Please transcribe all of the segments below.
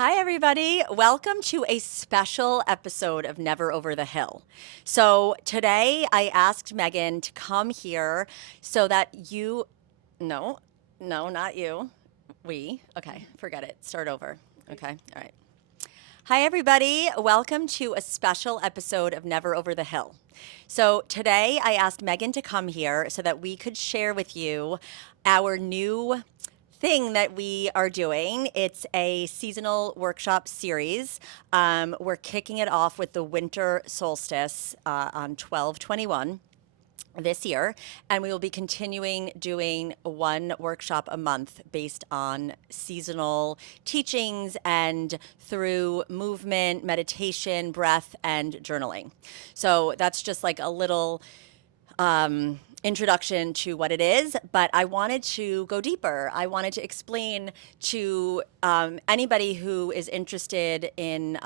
Hi, everybody. Welcome to a special episode of Never Over the Hill. So, today I asked Megan to come here so that no, no, not you, okay, forget it, start over. Okay, all right. Hi, everybody. Welcome to a special episode of Never Over the Hill. So, today I asked Megan to come here so that we could share with you our new thing that we are doing. It's a seasonal workshop series. We're kicking it off with the winter solstice on 12/21 this year, and we will be continuing doing one workshop a month based on seasonal teachings and through movement, meditation, breath, and journaling. So that's just like a little introduction to what it is, but I wanted to go deeper. I wanted to explain to anybody who is interested in,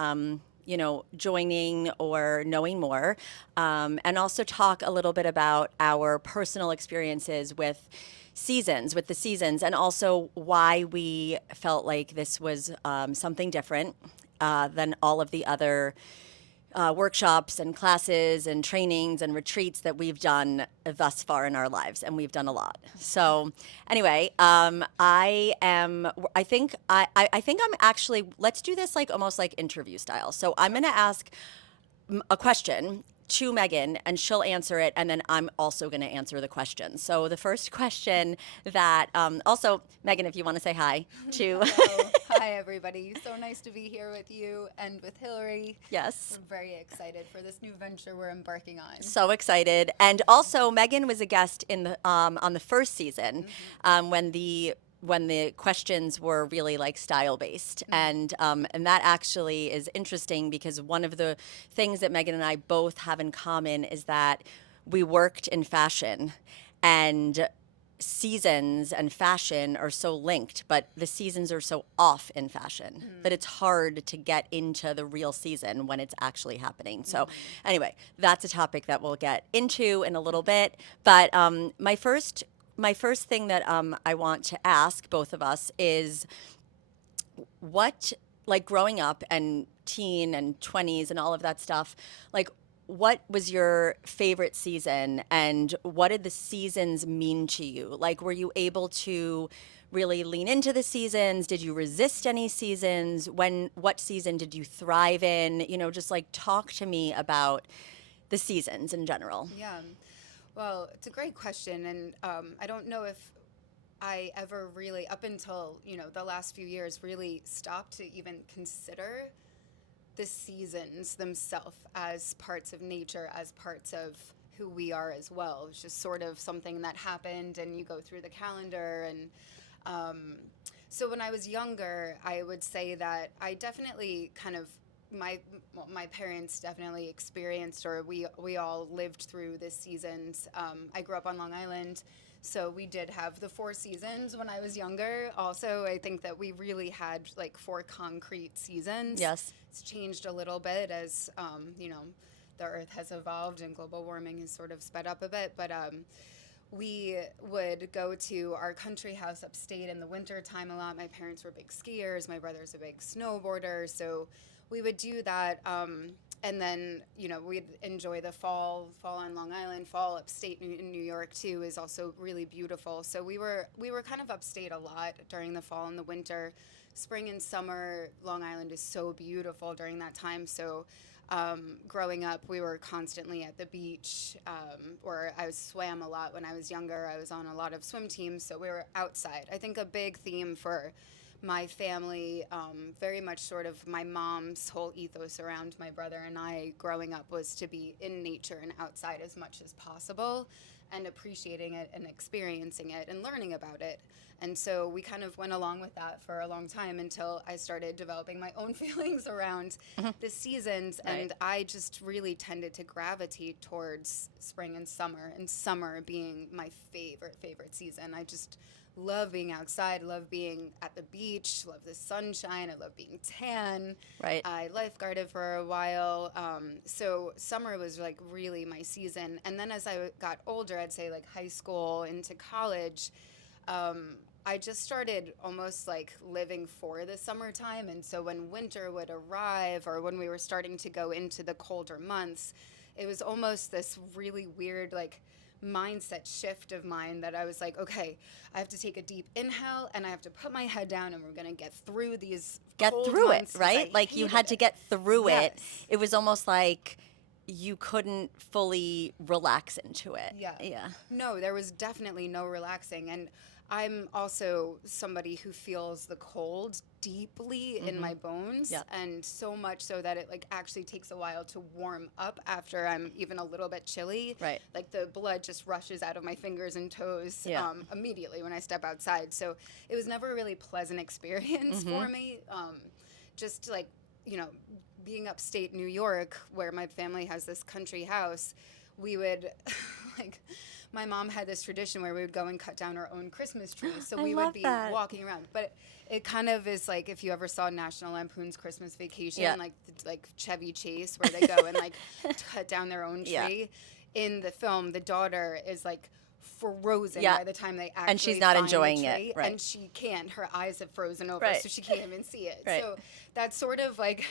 joining or knowing more, and also talk a little bit about our personal experiences with the seasons, and also why we felt like this was something different than all of the other workshops and classes and trainings and retreats that we've done thus far in our lives, and we've done a lot. So, anyway, I think I'm actually. Let's do this like almost like interview style. So I'm going to ask a question to Megan, and she'll answer it, and then I'm also going to answer the question. So the first question that also, Megan, if you want to say hi to. Hello. Hi, everybody. So nice to be here with you and with Hillary. Yes. We're very excited for this new venture we're embarking on. So excited. And also, Megan was a guest in the on the first season when the questions were really like style based, and that actually is interesting because one of the things that Megan and I both have in common is that we worked in fashion, and seasons and fashion are so linked, but the seasons are so off in fashion that it's hard to get into the real season when it's actually happening. So, anyway, that's a topic that we'll get into in a little bit. But my first thing that I want to ask both of us is what, like growing up and teen and 20s and all of that stuff, like what was your favorite season and what did the seasons mean to you? Like, were you able to really lean into the seasons? Did you resist any seasons? What season did you thrive in? Just like talk to me about the seasons in general. Yeah. Well, it's a great question. And I don't know if I ever really, up until, the last few years, really stopped to even consider the seasons themselves as parts of nature, as parts of who we are as well. It's just sort of something that happened, and you go through the calendar. And so when I was younger, I would say that I definitely kind of my parents definitely experienced, or we all lived through the seasons. I grew up on Long Island, so we did have the four seasons when I was younger. Also, I think that we really had like four concrete seasons. Yes. It's changed a little bit as the Earth has evolved and global warming has sort of sped up a bit, but. We would go to our country house upstate in the winter time a lot. My parents were big skiers. My brother's a big snowboarder. So we would do that. And then, we'd enjoy the fall on Long Island, fall upstate in New York too is also really beautiful. So we were kind of upstate a lot during the fall and the winter. Spring and summer, Long Island is so beautiful during that time. So growing up, we were constantly at the beach, or I swam a lot when I was younger. I was on a lot of swim teams, so we were outside. I think a big theme for my family, very much sort of my mom's whole ethos around my brother and I growing up was to be in nature and outside as much as possible and appreciating it and experiencing it and learning about it. And so we kind of went along with that for a long time until I started developing my own feelings around the seasons. Right. And I just really tended to gravitate towards spring and summer being my favorite season. I just love being outside, love being at the beach, love the sunshine, I love being tan. Right. I lifeguarded for a while. So summer was like really my season. And then as I got older, I'd say like high school into college, I just started almost like living for the summertime. And so when winter would arrive or when we were starting to go into the colder months, it was almost this really weird, like, mindset shift of mine that I was like, okay, I have to take a deep inhale and I have to put my head down and we're going to get through these Get cold through it, months 'cause right? I Like you hated had to it. get through it. Yes. It was almost like you couldn't fully relax into it. Yeah. Yeah. No, there was definitely no relaxing. And I'm also somebody who feels the cold deeply in my bones. Yeah. And so much so that it like actually takes a while to warm up after I'm even a little bit chilly. Right. Like the blood just rushes out of my fingers and toes Yeah. immediately when I step outside. So it was never a really pleasant experience for me. Just like, you know, being upstate New York, where my family has this country house, we would, like, my mom had this tradition where we would go and cut down our own Christmas tree. So I we love would be that. walking around. But it kind of is like if you ever saw National Lampoon's Christmas Vacation, Yeah. like Chevy Chase, where they go and like cut down their own Yeah. tree. In the film, the daughter is like frozen Yeah. by the time they actually And she's not find enjoying the it, tree, right. and she can't. Her eyes have frozen over, Right. so she can't even see it. Right. So that's sort of like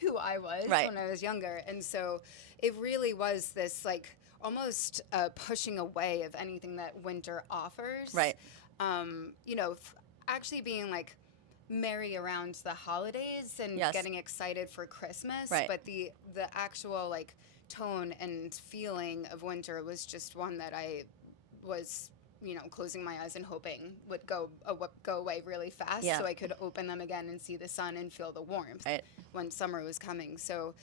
who I was Right. when I was younger. And so it really was this like almost pushing away of anything that winter offers. Right. You know, actually being like merry around the holidays and Yes. getting excited for Christmas. Right. But the actual like tone and feeling of winter was just one that I was, you know, closing my eyes and hoping would go away really fast, Yeah. so I could open them again and see the sun and feel the warmth Right. when summer was coming. So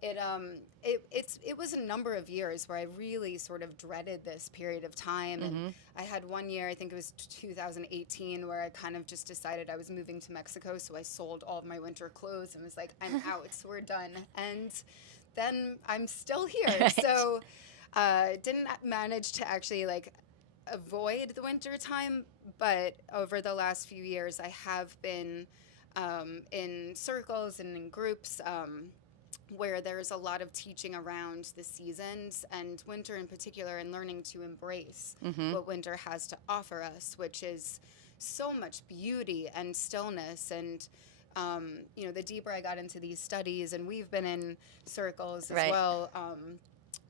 it was a number of years where I really sort of dreaded this period of time. And I had one year, I think it was 2018, where I kind of just decided I was moving to Mexico, so I sold all of my winter clothes and was like, I'm out, we're done. And then I'm still here. Right. So didn't manage to actually like avoid the winter time, but over the last few years I have been in circles and in groups where there's a lot of teaching around the seasons and winter in particular, and learning to embrace what winter has to offer us, which is so much beauty and stillness. And you know, the deeper I got into these studies, and we've been in circles as Right. well,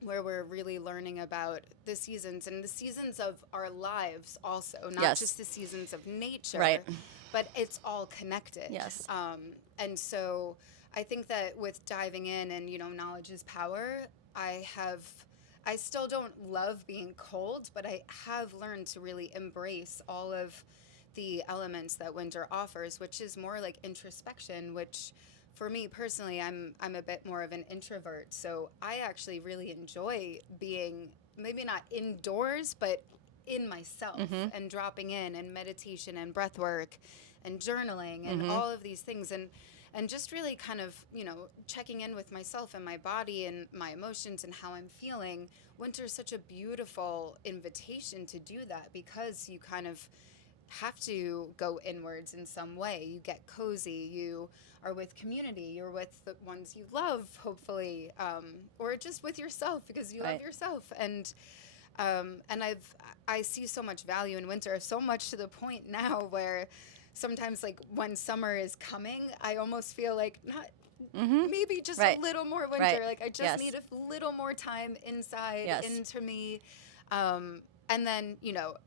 where we're really learning about the seasons and the seasons of our lives also, not Yes. just the seasons of nature, Right. but it's all connected. Yes. And so I think that with diving in and, you know, knowledge is power, I still don't love being cold, but I have learned to really embrace all of the elements that winter offers, which is more like introspection, which for me personally, I'm a bit more of an introvert. So I actually really enjoy being maybe not indoors, but in myself and dropping in, and meditation and breath work and journaling and all of these things. And just really kind of, you know, checking in with myself and my body and my emotions and how I'm feeling. Winter is such a beautiful invitation to do that, because you kind of have to go inwards in some way. You get cozy, you are with community, you're with the ones you love, hopefully, or just with yourself because you Right. love yourself. And I see so much value in winter, so much to the point now where sometimes, like, when summer is coming, I almost feel like maybe just Right. a little more winter. Right. Like, I just Yes. need a little more time inside, Yes. into me. And then, you know,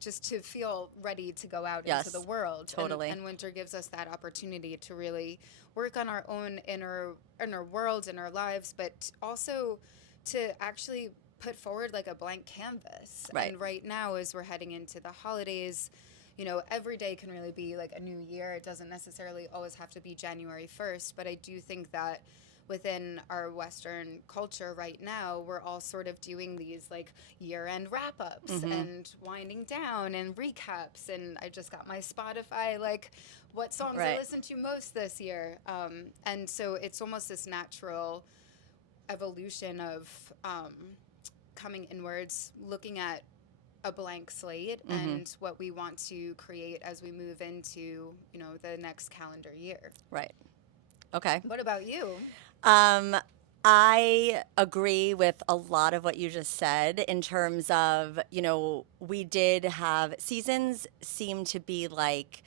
just to feel ready to go out Yes. into the world. Totally. And winter gives us that opportunity to really work on our own inner worlds, in our lives, but also to actually put forward like a blank canvas. Right. And right now, as we're heading into the holidays, you know, every day can really be like a new year. It doesn't necessarily always have to be January 1st, but I do think that within our Western culture right now, we're all sort of doing these like year-end wrap-ups and winding down and recaps. And I just got my Spotify, like, what songs I Right. listened to most this year. And so it's almost this natural evolution of coming inwards, looking at a blank slate and what we want to create as we move into, you know, the next calendar year. Right. Okay. What about you? I agree with a lot of what you just said in terms of, we did have seasons seem to be like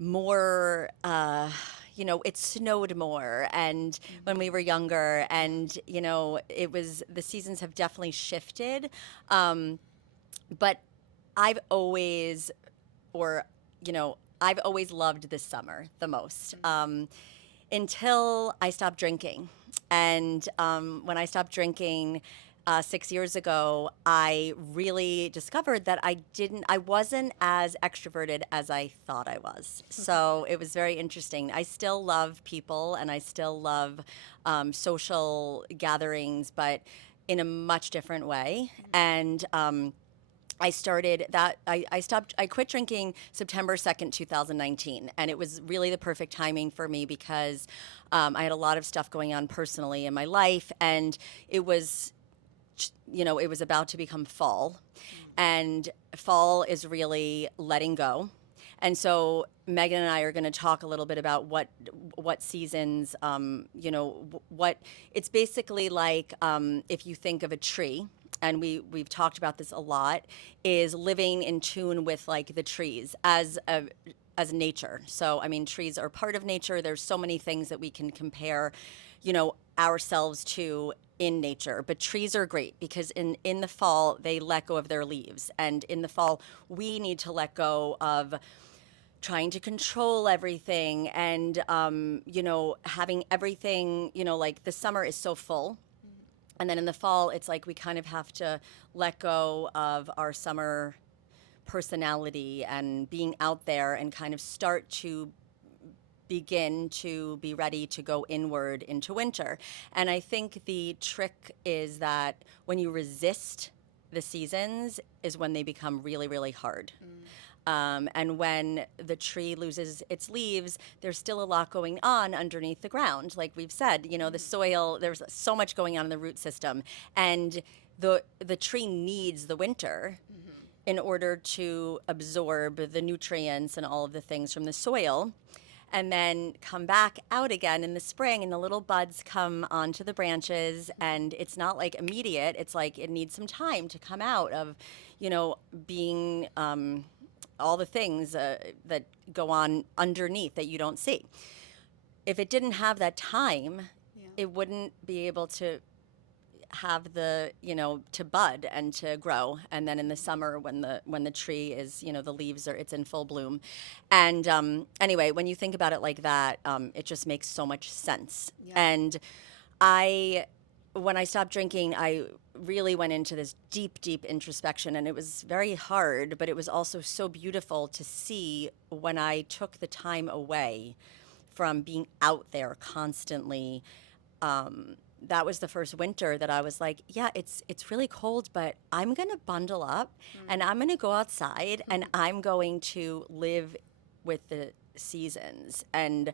more, it snowed more and when we were younger and, it was, the seasons have definitely shifted. Um, but I've always, or, I've always loved this summer the most. Until I stopped drinking. And when I stopped drinking 6 years ago, I really discovered that I wasn't as extroverted as I thought I was. So it was very interesting. I still love people and I still love social gatherings, but in a much different way. And I started that I quit drinking September 2nd, 2019, and it was really the perfect timing for me because I had a lot of stuff going on personally in my life, and it was it was about to become fall, and fall is really letting go. And so Megan and I are going to talk a little bit about what seasons, what it's basically like if you think of a tree, and we've talked about this a lot, is living in tune with like the trees as nature. So I mean, trees are part of nature. There's so many things that we can compare, ourselves to in nature. But trees are great because in the fall they let go of their leaves, and in the fall we need to let go of trying to control everything and having everything, like the summer is so full, and then in the fall it's like we kind of have to let go of our summer personality and being out there and kind of start to begin to be ready to go inward into winter. And I think the trick is that when you resist the seasons is when they become really, really hard. And when the tree loses its leaves, there's still a lot going on underneath the ground. Like we've said, the soil, there's so much going on in the root system. And the tree needs the winter in order to absorb the nutrients and all of the things from the soil and then come back out again in the spring and the little buds come onto the branches, and it's not like immediate. It's like it needs some time to come out of being all the things that go on underneath that you don't see. If it didn't have that time, it wouldn't be able to have the to bud and to grow. And then in the summer when the tree is the leaves are it's in full bloom. And anyway, when you think about it like that, it just makes so much sense. And I when I stopped drinking, I really went into this deep, deep introspection, and it was very hard, but it was also so beautiful to see when I took the time away from being out there constantly. That was the first winter that I was like, yeah, it's really cold, but I'm gonna bundle up and I'm gonna go outside and I'm going to live with the seasons. And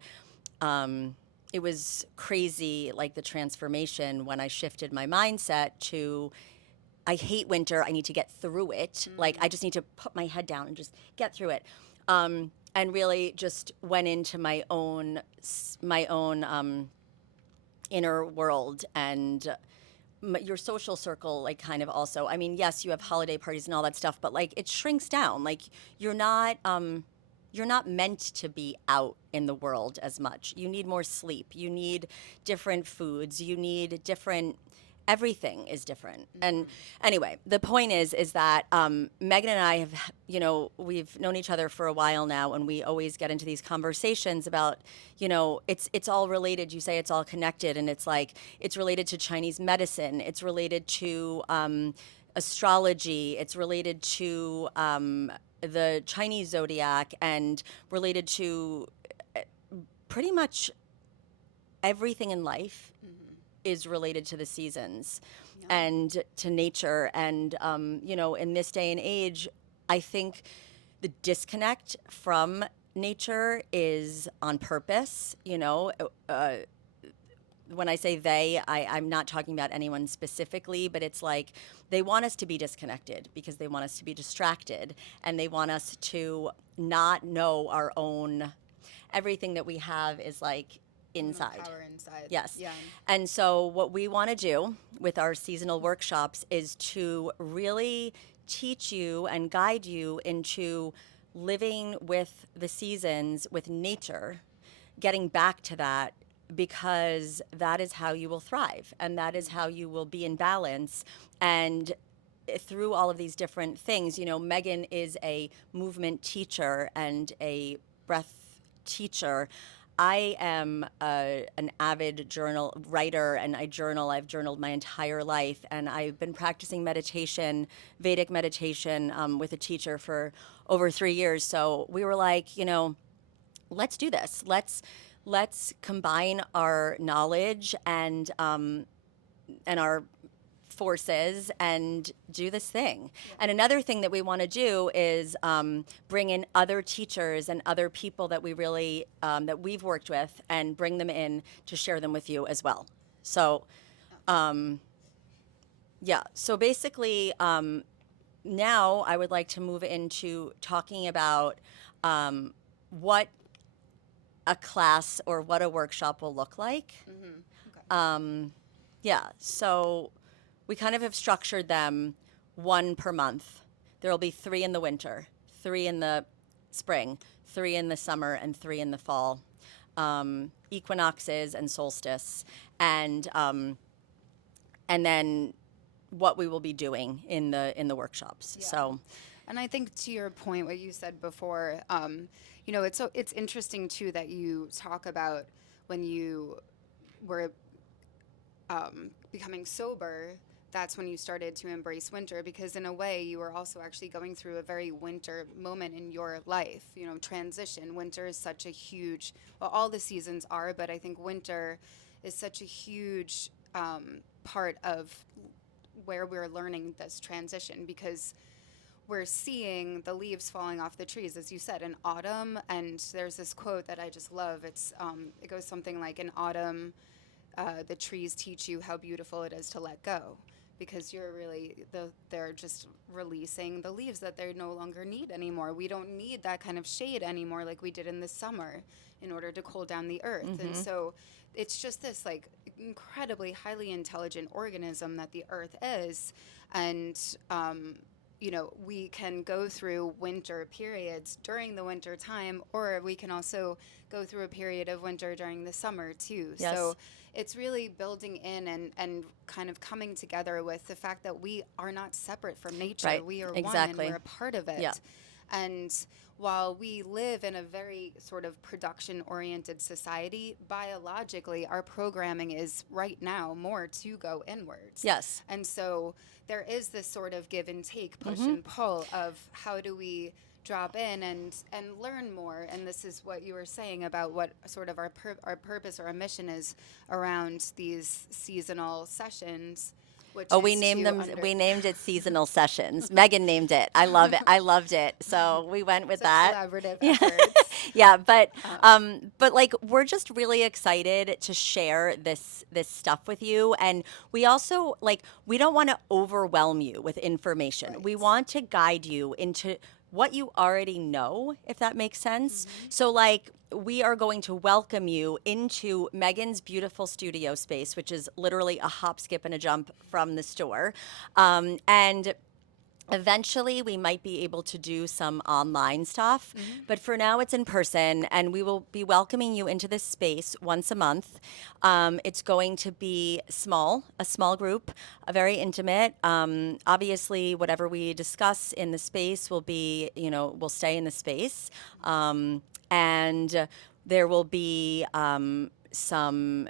it was crazy, like the transformation when I shifted my mindset to I hate winter. I need to get through it. Like I just need to put my head down and just get through it. And really just went into my own inner world and your social circle, like kind of also. I mean, yes, you have holiday parties and all that stuff, but like it shrinks down. Like you're not meant to be out in the world as much. You need more sleep. You need different foods. You need different. Everything is different. And anyway, the point is that Megan and I have, we've known each other for a while now, and we always get into these conversations about, it's all related. You say it's all connected, and it's like it's related to Chinese medicine. It's related to astrology. It's related to the Chinese zodiac, and related to pretty much everything in life is related to the seasons and to nature. And, in this day and age, I think the disconnect from nature is on purpose. When I say they, I'm not talking about anyone specifically, but it's like they want us to be disconnected because they want us to be distracted, and they want us to not know our own. Everything that we have is like inside. Power inside. Yes. Yeah. And so what we want to do with our seasonal workshops is to really teach you and guide you into living with the seasons, with nature, getting back to that, because that is how you will thrive and that is how you will be in balance. And through all of these different things, Megan is a movement teacher and a breath teacher. I am an avid journal writer, and I journal. I've journaled my entire life, and I've been practicing meditation, Vedic meditation, with a teacher for over 3 years. So we were like, let's do this. Let's combine our knowledge and our forces and do this thing. Yeah. And another thing that we want to do is bring in other teachers and other people that we really that we've worked with, and bring them in to share them with you as well. So, yeah. So basically, now I would like to move into talking about what a class or what a workshop will look like. Mm-hmm. Okay. Yeah, so we kind of have structured them one per month. There will be 3 in the winter, 3 in the spring, 3 in the summer, and 3 in the fall. Equinoxes and solstice, and then what we will be doing in the workshops. Yeah. So, and I think to your point, what you said before, it's interesting too that you talk about when you were becoming sober. That's when you started to embrace winter, because in a way you were also actually going through a very winter moment in your life, transition. Winter is such a huge, well, all the seasons are, but I think winter is such a huge part of where we're learning this transition, because we're seeing the leaves falling off the trees, as you said, in autumn. And there's this quote that I just love. It goes something like, in autumn, the trees teach you how beautiful it is to let go, because they're just releasing the leaves that they no longer need anymore. We don't need that kind of shade anymore like we did in the summer in order to cool down the earth. Mm-hmm. And so it's just this incredibly highly intelligent organism that the earth is. And we can go through winter periods during the winter time, or we can also go through a period of winter during the summer too. Yes. So it's really building in and kind of coming together with the fact that we are not separate from nature. Right. We are one, and we're a part of it. Yeah. And while we live in a very sort of production-oriented society, biologically, our programming is right now more to go inwards. Yes. And so there is this sort of give and take, push and pull of how do we drop in and learn more. And this is what you were saying about what sort of our purpose or our mission is around these seasonal sessions. We named it seasonal sessions. Megan named it. I love it. I loved it. So we went with that. Collaborative efforts. Yeah, but we're just really excited to share this stuff with you, and we also we don't want to overwhelm you with information. Right. We want to guide you into what you already know, if that makes sense. Mm-hmm. So we are going to welcome you into Megan's beautiful studio space, which is literally a hop, skip, and a jump from the store. And eventually we might be able to do some online stuff, but for now it's in person, and we will be welcoming you into this space once a month. It's going to be a small group, very intimate. Obviously, whatever we discuss in the space will be, will stay in the space. And there will be some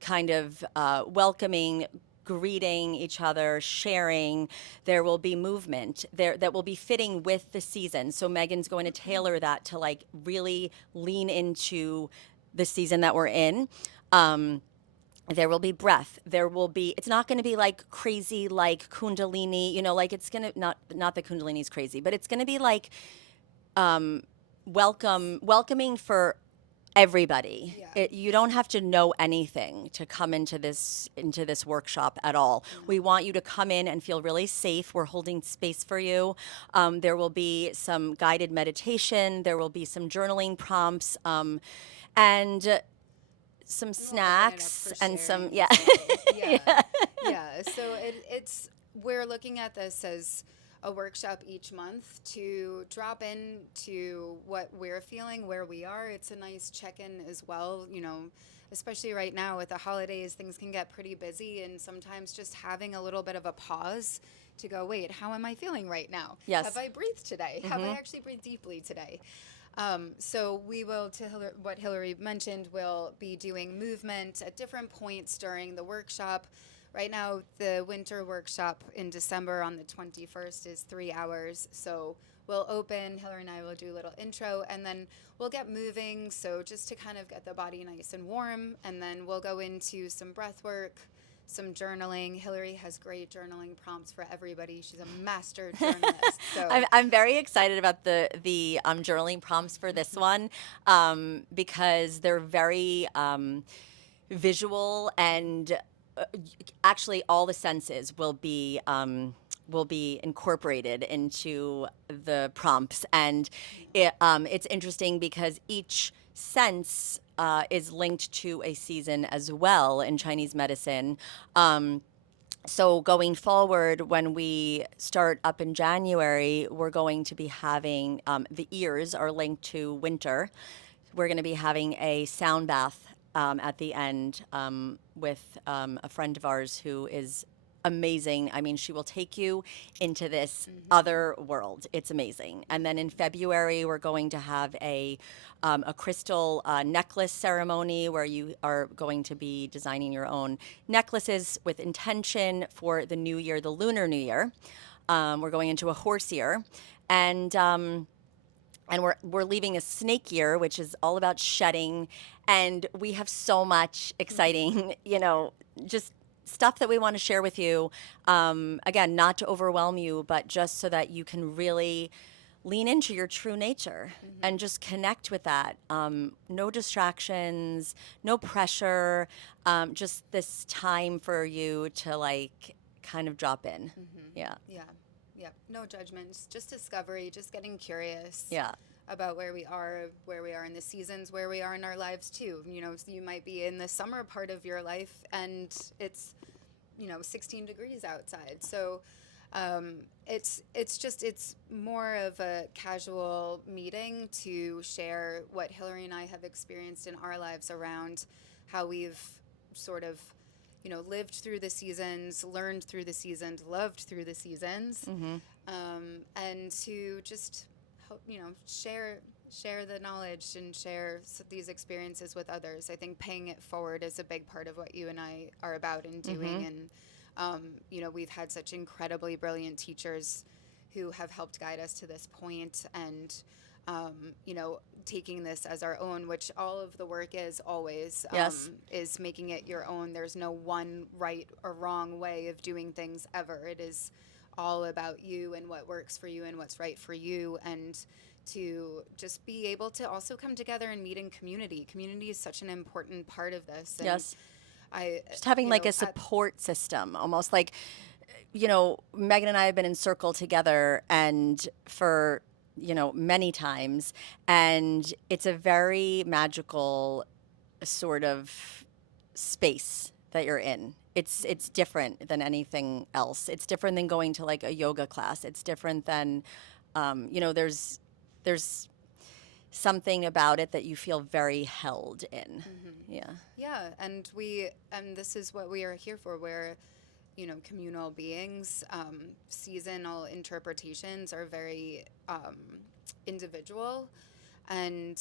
kind of welcoming, greeting each other, sharing. There will be movement there that will be fitting with the season. So Megan's going to tailor that to really lean into the season that we're in. There will be breath. There will be, it's not going to be crazy Kundalini, it's going to, not that Kundalini is crazy, but it's going to be welcoming for everybody. Yeah. You don't have to know anything to come into this workshop at all. Mm-hmm. We want you to come in and feel really safe. We're holding space for you. There will be some guided meditation. There will be some journaling prompts. And some We'll open it up snacks for and some sharing yeah. as well. Yeah. Yeah. Yeah. So it's we're looking at this as a workshop each month to drop into what we're feeling, where we are. It's a nice check-in as well, especially right now with the holidays, things can get pretty busy, and sometimes just having a little bit of a pause to go, wait, how am I feeling right now? Yes. Have I breathed today? Have I actually breathed deeply today? So we will, what Hillary mentioned, we'll be doing movement at different points during the workshop. Right now, the winter workshop in December on the 21st is 3 hours. So we'll open, Hillary and I will do a little intro, and then we'll get moving. So just to kind of get the body nice and warm, and then we'll go into some breath work, some journaling. Hillary has great journaling prompts for everybody. She's a master journalist. So I'm very excited about the journaling prompts for this one because they're very visual, and actually all the senses will be incorporated into the prompts, and it's interesting because each sense is linked to a season as well in Chinese medicine. So going forward, when we start up in January, we're going to be having the ears are linked to winter. We're going to be having a sound bath at the end with a friend of ours who is amazing. I mean, she will take you into this other world. It's amazing. And then in February, we're going to have a crystal necklace ceremony where you are going to be designing your own necklaces with intention for the new year, the Lunar New Year. We're going into a horse year, and we're leaving a snake year, which is all about shedding, and we have so much exciting, just stuff that we want to share with you. Again, not to overwhelm you, but just so that you can really lean into your true nature and just connect with that. No distractions, no pressure, just this time for you to like kind of drop in. Yeah. yeah, yeah, no judgments, just discovery, just getting curious. Yeah. About where we are in the seasons, where we are in our lives too. So you might be in the summer part of your life and it's 16 degrees outside. So it's more of a casual meeting to share what Hillary and I have experienced in our lives around how we've sort of lived through the seasons, learned through the seasons, loved through the seasons, and to just help, share the knowledge and share these experiences with others. I think paying it forward is a big part of what you and I are about and doing. And we've had such incredibly brilliant teachers who have helped guide us to this point, and taking this as our own, which all of the work is always, Yes. is making it your own. There's no one right or wrong way of doing things ever. It is all about you and what works for you and what's right for you, and to just be able to also come together and meet in community. Community is such an important part of this. And Yes. I Just having like a support system, almost like, Megan and I have been in circle together and for, many times, and it's a very magical sort of space that you're in. It's different than anything else. It's different than going to like a yoga class. It's different than, there's something about it that you feel very held in. Yeah. Yeah, and this is what we are here for. We're, communal beings. Seasonal interpretations are very individual, and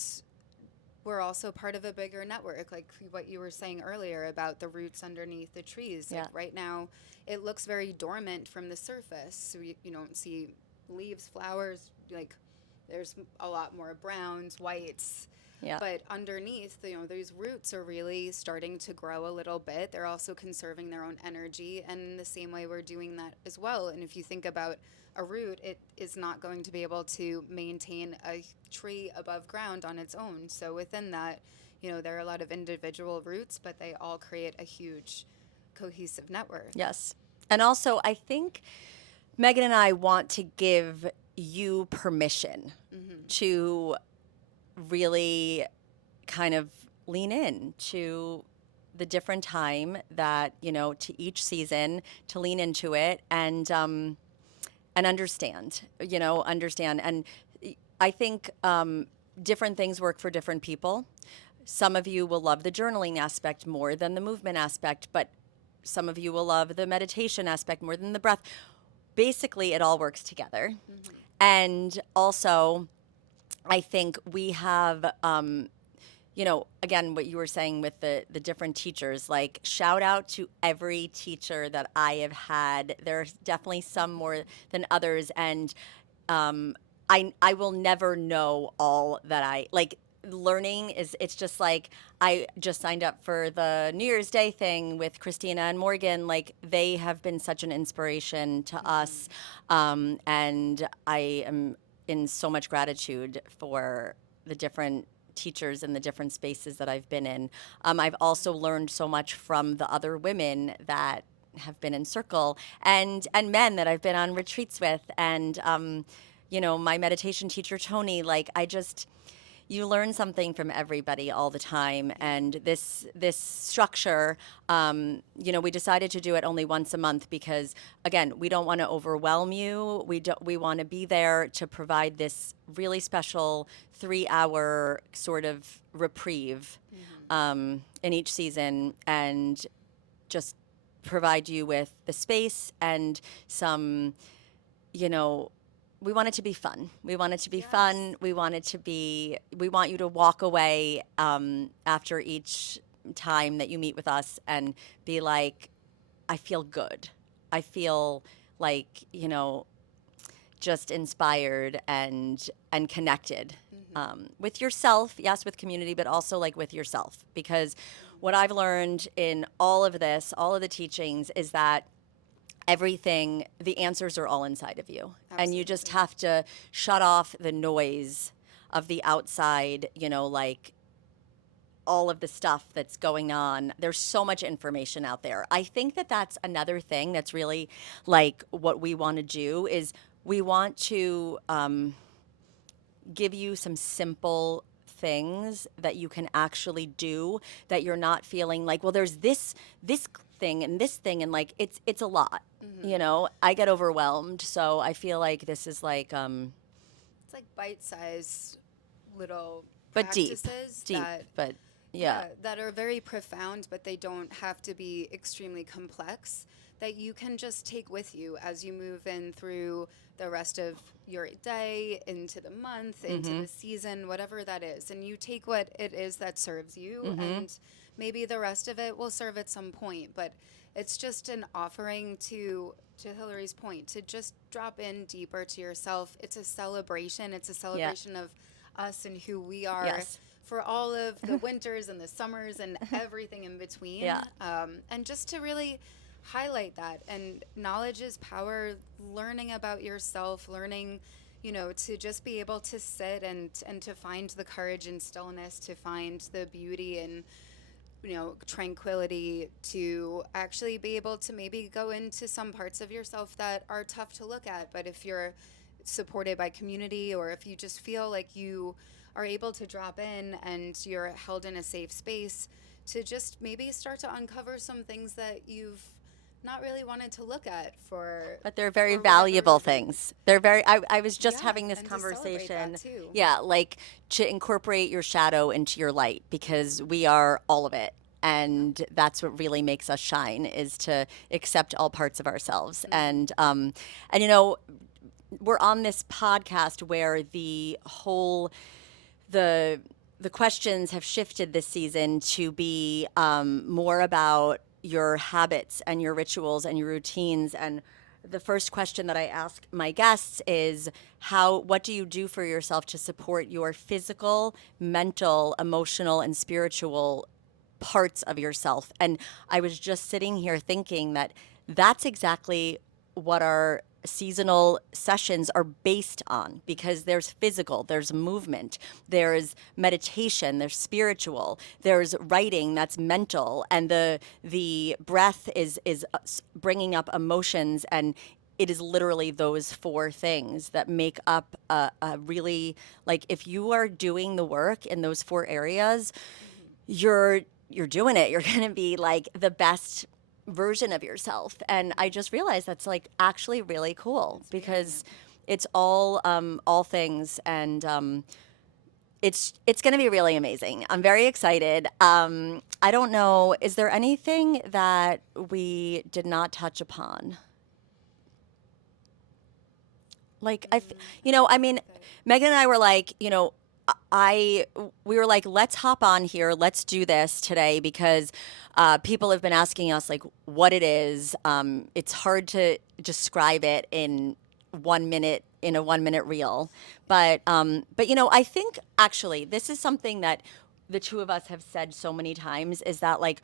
we're also part of a bigger network, like what you were saying earlier about the roots underneath the trees. Like right now, it looks very dormant from the surface. So you don't see leaves, flowers, like there's a lot more browns, whites. Yeah. But underneath, these roots are really starting to grow a little bit. They're also conserving their own energy, and in the same way we're doing that as well. And if you think about a root, it is not going to be able to maintain a tree above ground on its own. So within that, there are a lot of individual roots, but they all create a huge cohesive network. Yes. And also, I think Megan and I want to give you permission to really kind of lean in to the different time that, to each season, to lean into it and understand. And I think different things work for different people. Some of you will love the journaling aspect more than the movement aspect, but some of you will love the meditation aspect more than the breath. Basically, it all works together. And also, I think we have, again, what you were saying with the different teachers, like shout out to every teacher that I have had. There's definitely some more than others. And I will never know all that I like. Learning it's just like I just signed up for the New Year's Day thing with Christina and Morgan. Like they have been such an inspiration to us, and I am in so much gratitude for the different teachers and the different spaces that I've been in. I've also learned so much from the other women that have been in Circle and men that I've been on retreats with, and my meditation teacher Tony. Like you learn something from everybody all the time. And this structure, we decided to do it only once a month because, again, we don't want to overwhelm you. We want to be there to provide this really special 3-hour sort of reprieve in each season, and just provide you with the space and some, we want it to be fun. We want it to be fun. We want you to walk away after each time that you meet with us and be like, I feel good. I feel like, just inspired and connected with yourself. Yes, with community, but also like with yourself. Because what I've learned in all of this, all of the teachings, is that the answers are all inside of you. Absolutely. And you just have to shut off the noise of the outside, like all of the stuff that's going on. There's so much information out there. I think that that's another thing that's really like what we want to do is we want to give you some simple things that you can actually do, that you're not feeling like, well, there's this thing and this thing, and like it's a lot. I get overwhelmed, so I feel like this is like it's like bite-sized little but practices deep, that but that are very profound, but they don't have to be extremely complex, that you can just take with you as you move in through the rest of your day, into the month, into the season, whatever that is. And you take what it is that serves you, and maybe the rest of it will serve at some point. But it's just an offering to Hillary's point, to just drop in deeper to yourself. It's a celebration. It's a celebration of us and who we are for all of the winters and the summers and everything in between. And just to really highlight that. And knowledge is power. Learning about yourself, learning, to just be able to sit and to find the courage and stillness, to find the beauty and tranquility, to actually be able to maybe go into some parts of yourself that are tough to look at. But if you're supported by community, or if you just feel like you are able to drop in and you're held in a safe space, to just maybe start to uncover some things that you've not really wanted to look at but they're very valuable things. They're very, I was just having this conversation. Like to incorporate your shadow into your light, because we are all of it. And that's what really makes us shine, is to accept all parts of ourselves. And we're on this podcast where the questions have shifted this season to be more about your habits and your rituals and your routines. And the first question that I ask my guests is, what do you do for yourself to support your physical, mental, emotional, and spiritual parts of yourself? And I was just sitting here thinking that that's exactly what our seasonal sessions are based on, because there's physical, there's movement, there's meditation, there's spiritual, there's writing, that's mental, and the breath is bringing up emotions. And it is literally those 4 things that make up a really, like, if you are doing the work in those 4 areas, you're doing it. You're going to be like the best version of yourself. And I just realized that's like actually really cool It's really because it's all things, and it's going to be really amazing. I'm very excited. I don't know, is there anything that we did not touch upon? Like I mean, Megan and I were like, I we were like, let's hop on here, let's do this today because people have been asking us like what it is. It's hard to describe it in 1 minute in a 1 minute reel, but I think actually this is something that the two of us have said so many times is that like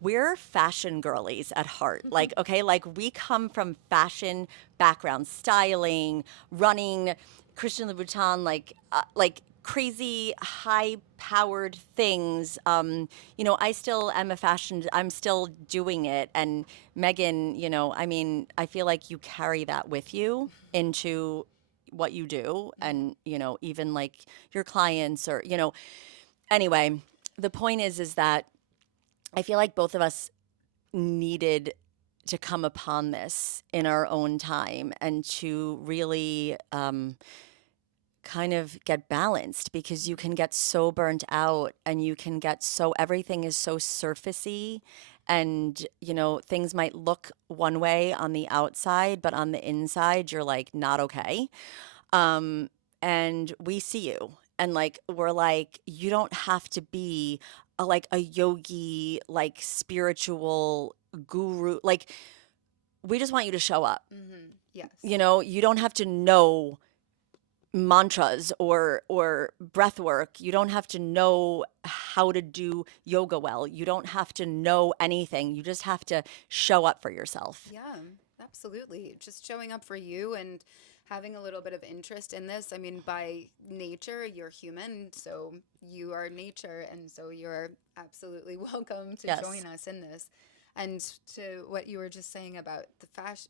we're fashion girlies at heart. Like, okay, like we come from fashion background, styling, running, Christian Louboutin, like crazy high powered things. I still am a fashion, I'm still doing it. And Megan, I mean, I feel like you carry that with you into what you do and, even like your clients or, anyway, the point is that I feel like both of us needed to come upon this in our own time and to really kind of get balanced because you can get so burnt out and you can get so everything is so surfacey and things might look one way on the outside but on the inside you're like not okay. And we see you and like we're like you don't have to be like a yogi like spiritual guru, like we just want you to show up. Yes. You don't have to know mantras or breath work. You don't have to know how to do yoga well. You don't have to know anything. You just have to show up for yourself. Yeah, absolutely. Just showing up for you and having a little bit of interest in this. I mean, by nature, you're human, so you are nature, and so you're absolutely welcome to Yes. join us in this. And to what you were just saying about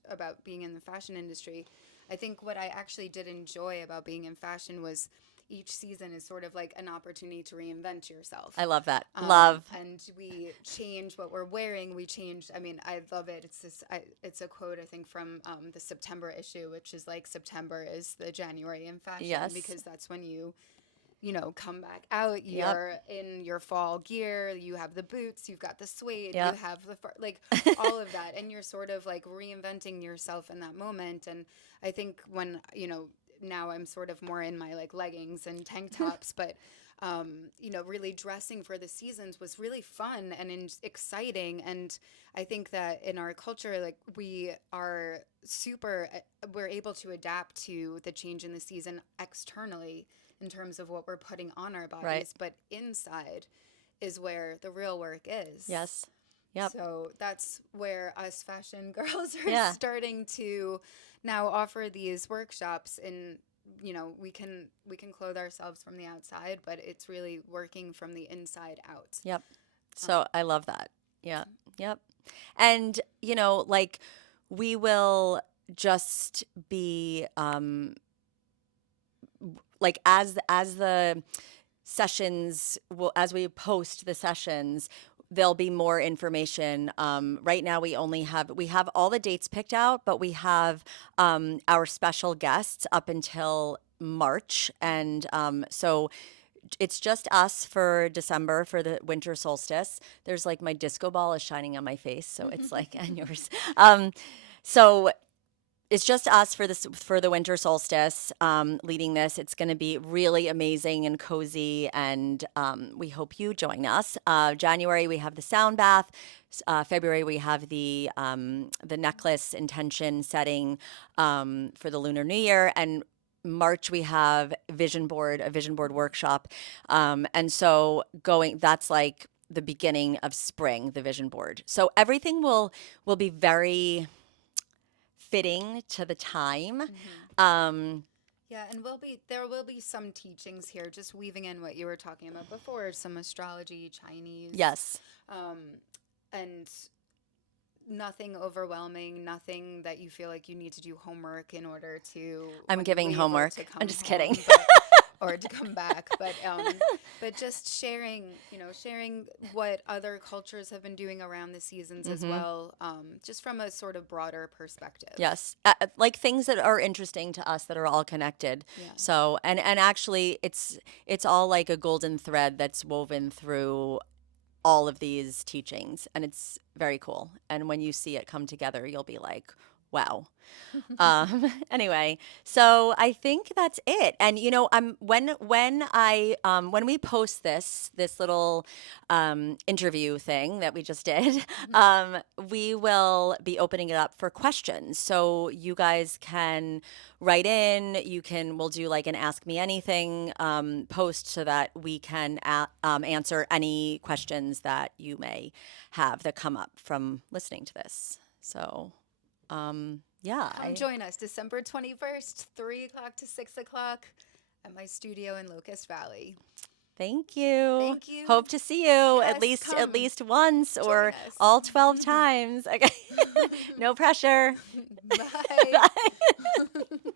about being in the fashion industry, I think what I actually did enjoy about being in fashion was each season is sort of like an opportunity to reinvent yourself. I love that. Love. And we change what we're wearing. We change. I mean, I love it. It's this. It's a quote I think from the September issue, which is like September is the January in fashion Yes. because that's when come back out. Yep. You're in your fall gear. You have the boots. You've got the suede. Yep. You have the like all of that, and you're sort of like reinventing yourself in that moment. And I think when now I'm sort of more in my like leggings and tank tops, but really dressing for the seasons was really fun and exciting. And I think that in our culture, like we are we're able to adapt to the change in the season externally in terms of what we're putting on our bodies, Right. but inside is where the real work is. Yes. Yep. So that's where us fashion girls are Yeah. starting to now offer these workshops and we can clothe ourselves from the outside, but it's really working from the inside out. Yep. So I love that. Yeah. Yep. And like we will just be like as the sessions will as we post the sessions there'll be more information. Right now we have all the dates picked out, but we have our special guests up until March, and so it's just us for December for the winter solstice. There's like my disco ball is shining on my face, so it's like and yours. So it's just us for the winter solstice leading this. It's going to be really amazing and cozy, and we hope you join us. January we have the sound bath. February we have the necklace intention setting for the Lunar New Year, and March we have a vision board workshop, and so that's like the beginning of spring, the vision board. So everything will be very fitting to the time. Yeah, and there will be some teachings here, just weaving in what you were talking about before, some astrology, Chinese. Yes. And nothing overwhelming, nothing that you feel like you need to do homework in order to. I'm giving homework. I'm just kidding. or to come back, but just sharing, sharing what other cultures have been doing around the seasons as well, just from a sort of broader perspective. Yes, like things that are interesting to us that are all connected. Yeah. So, and actually, it's all like a golden thread that's woven through all of these teachings, and it's very cool. And when you see it come together, you'll be like, wow. Anyway, so I think that's it. And when we post this little interview thing that we just did, we will be opening it up for questions. So you guys can write in. We'll do like an Ask Me Anything post so that we can answer any questions that you may have that come up from listening to this. So. Yeah. Come join us December 21st, 3 o'clock to 6 o'clock at my studio in Locust Valley. Thank you. Thank you. Hope to see you Yes, at least come. once or Join us. all 12 times. Okay. No pressure. Bye. Bye.